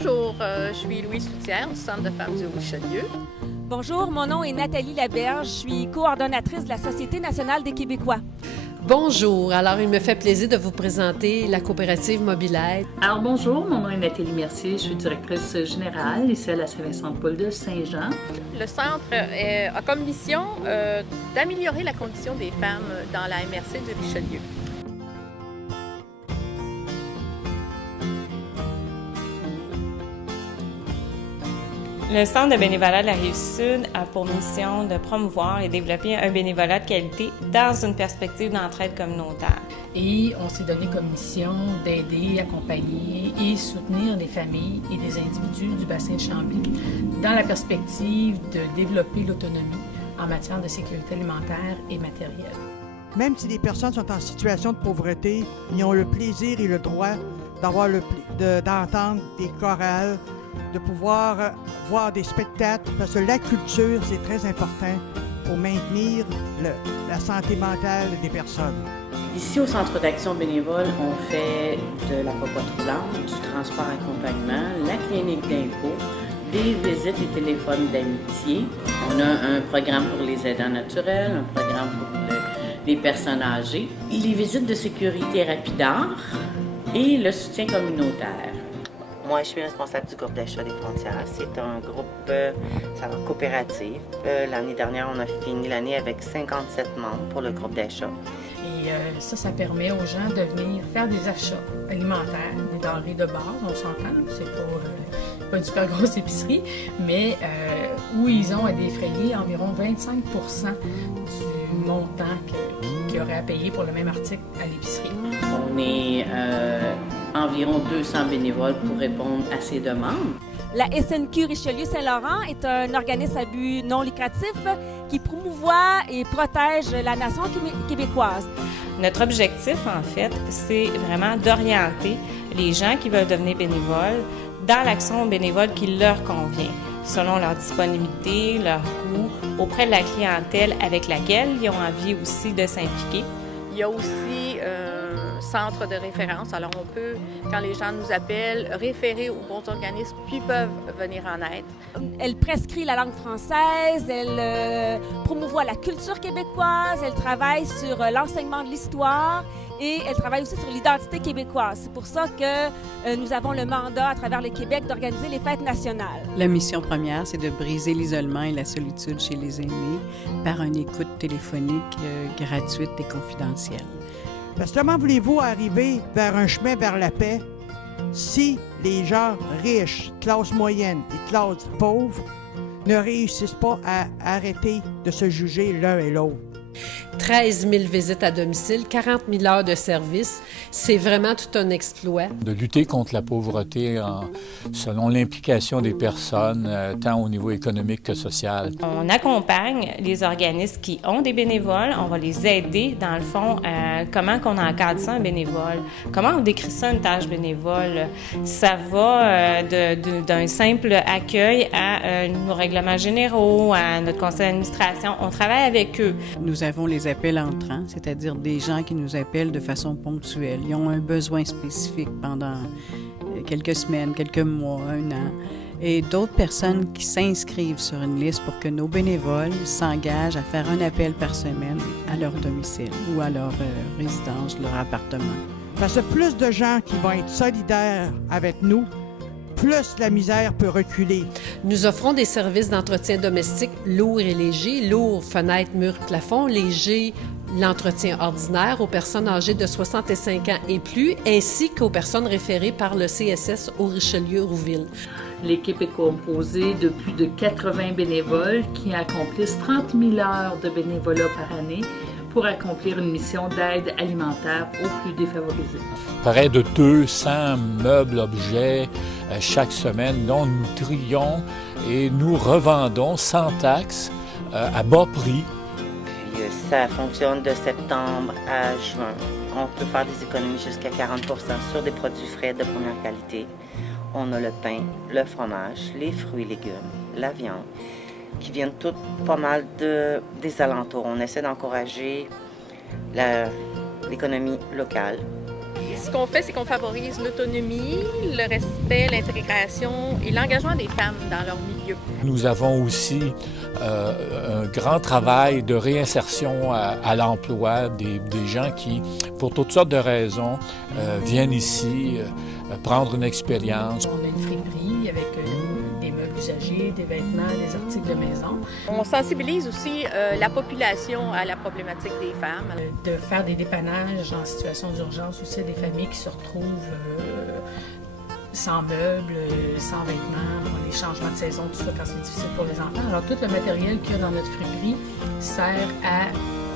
Bonjour, je suis Louise Soutière du Centre de femmes du Richelieu. Bonjour, mon nom est Nathalie Laberge, je suis coordonnatrice de la Société nationale des Québécois. Bonjour, alors il me fait plaisir de vous présenter la coopérative Mobilaide. Alors bonjour, mon nom est Nathalie Mercier, je suis directrice générale ici à la Saint-Vincent-de-Paul de Saint-Jean. Le centre a comme mission d'améliorer la condition des femmes dans la MRC du Richelieu. Le Centre de bénévolat de la Rive-Sud a pour mission de promouvoir et développer un bénévolat de qualité dans une perspective d'entraide communautaire. Et on s'est donné comme mission d'aider, accompagner et soutenir des familles et des individus du bassin de Chambly dans la perspective de développer l'autonomie en matière de sécurité alimentaire et matérielle. Même si les personnes sont en situation de pauvreté, ils ont le plaisir et le droit d'entendre des chorales, de pouvoir voir des spectacles, parce que la culture, c'est très important pour maintenir la santé mentale des personnes. Ici, au Centre d'action bénévole, on fait de la popote roulante, du transport accompagnement, la clinique d'impôt, des visites et téléphones d'amitié. On a un programme pour les aidants naturels, un programme pour les personnes âgées, les visites de sécurité rapidard et le soutien communautaire. Moi, je suis responsable du groupe d'achat des frontières. C'est un groupe coopératif. L'année dernière, on a fini l'année avec 57 membres pour le groupe d'achat. Et ça permet aux gens de venir faire des achats alimentaires, des denrées de base, on s'entend, c'est pas une super grosse épicerie, mais où ils ont à défrayer environ 25 du montant qu'ils auraient à payer pour le même article à l'épicerie. On est environ 200 bénévoles pour répondre à ces demandes. La SNQ Richelieu-Saint-Laurent est un organisme à but non lucratif qui promouvoit et protège la nation québécoise. Notre objectif, en fait, c'est vraiment d'orienter les gens qui veulent devenir bénévoles dans l'action bénévole qui leur convient, selon leur disponibilité, leur coût, auprès de la clientèle avec laquelle ils ont envie aussi de s'impliquer. Il y a aussi un centre de référence. Alors on peut, quand les gens nous appellent, référer aux bons organismes, puis peuvent venir en aide. Elle prescrit la langue française, elle promouvoit la culture québécoise, elle travaille sur l'enseignement de l'histoire et elle travaille aussi sur l'identité québécoise. C'est pour ça que nous avons le mandat à travers le Québec d'organiser les fêtes nationales. La mission première, c'est de briser l'isolement et la solitude chez les aînés par une écoute téléphonique gratuite et confidentielle. Parce que comment voulez-vous arriver vers un chemin vers la paix si les gens riches, classe moyenne et classe pauvre ne réussissent pas à arrêter de se juger l'un et l'autre? 13 000 visites à domicile, 40 000 heures de service. C'est vraiment tout un exploit. De lutter contre la pauvreté selon l'implication des personnes, tant au niveau économique que social. On accompagne les organismes qui ont des bénévoles. On va les aider, dans le fond, comment qu'on encadre ça, un bénévole. Comment on décrit ça, une tâche bénévole. Ça va d'un simple accueil à nos règlements généraux, à notre conseil d'administration. On travaille avec eux. Nous avons les appels entrants, c'est-à-dire des gens qui nous appellent de façon ponctuelle. Ils ont un besoin spécifique pendant quelques semaines, quelques mois, un an. Et d'autres personnes qui s'inscrivent sur une liste pour que nos bénévoles s'engagent à faire un appel par semaine à leur domicile ou à leur résidence, leur appartement. Parce que plus de gens qui vont être solidaires avec nous, plus la misère peut reculer. Nous offrons des services d'entretien domestique lourds et légers, lourds, fenêtres, murs, plafonds, légers, l'entretien ordinaire aux personnes âgées de 65 ans et plus, ainsi qu'aux personnes référées par le CSS au Richelieu-Rouville. L'équipe est composée de plus de 80 bénévoles qui accomplissent 30 000 heures de bénévolat par année pour accomplir une mission d'aide alimentaire aux plus défavorisés. Près de 200 meubles, objets chaque semaine dont nous trions et nous revendons sans taxe à bas prix. Puis ça fonctionne de septembre à juin. On peut faire des économies jusqu'à 40 % sur des produits frais de première qualité. On a le pain, le fromage, les fruits et légumes, la viande, qui viennent toutes pas mal des alentours. On essaie d'encourager l'économie locale. ce qu'on fait, c'est qu'on favorise l'autonomie, le respect, l'intégration et l'engagement des femmes dans leur milieu. Nous avons aussi un grand travail de réinsertion à l'emploi des gens qui, pour toutes sortes de raisons, viennent ici prendre une expérience. On a une friperie avec des meubles usagés, des vêtements, des articles de maison. On sensibilise aussi la population à la problématique des femmes. De faire des dépannages en situation d'urgence aussi, des familles qui se retrouvent sans meubles, sans vêtements, les changements de saison, tout ça quand c'est difficile pour les enfants. Alors tout le matériel qu'il y a dans notre friperie sert à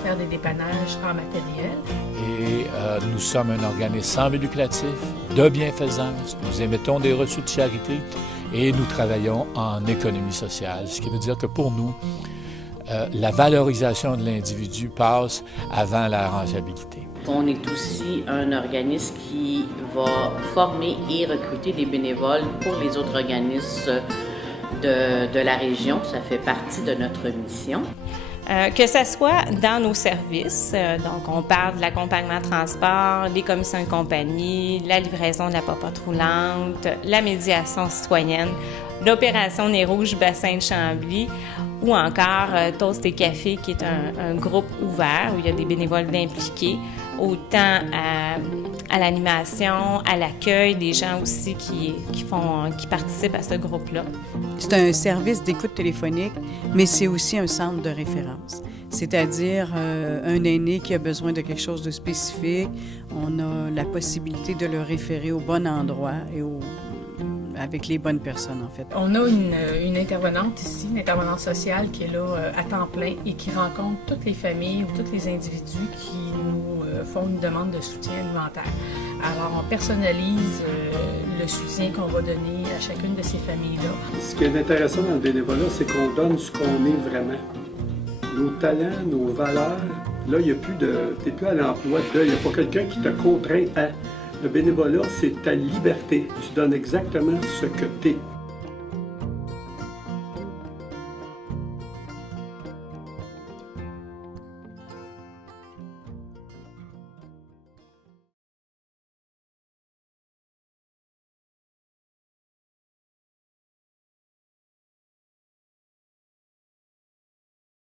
faire des dépannages en matériel. Et nous sommes un organisme sans but lucratif, de bienfaisance. Nous émettons des reçus de charité et nous travaillons en économie sociale, ce qui veut dire que pour nous, la valorisation de l'individu passe avant la rentabilité. On est aussi un organisme qui va former et recruter des bénévoles pour les autres organismes de la région. Ça fait partie de notre mission. Que ce soit dans nos services, donc on parle de l'accompagnement transport, les commissions de compagnie, la livraison de la popote roulante, la médiation citoyenne, l'opération Nez Rouge Bassin de Chambly ou encore Toast et Café qui est un groupe ouvert où il y a des bénévoles impliqués, autant à l'animation, à l'accueil, des gens aussi qui participent à ce groupe-là. C'est un service d'écoute téléphonique, mais c'est aussi un centre de référence. C'est-à-dire un aîné qui a besoin de quelque chose de spécifique, on a la possibilité de le référer au bon endroit et avec les bonnes personnes, en fait. On a une intervenante ici, une intervenante sociale qui est là à temps plein et qui rencontre toutes les familles ou tous les individus qui nous font une demande de soutien alimentaire. Alors, on personnalise le soutien qu'on va donner à chacune de ces familles-là. Ce qui est intéressant dans le bénévolat, c'est qu'on donne ce qu'on est vraiment. Nos talents, nos valeurs, là, il n'y a plus t'es plus à l'emploi, il n'y a pas quelqu'un qui te contraint à... Le bénévolat, c'est ta liberté. Tu donnes exactement ce que tu es.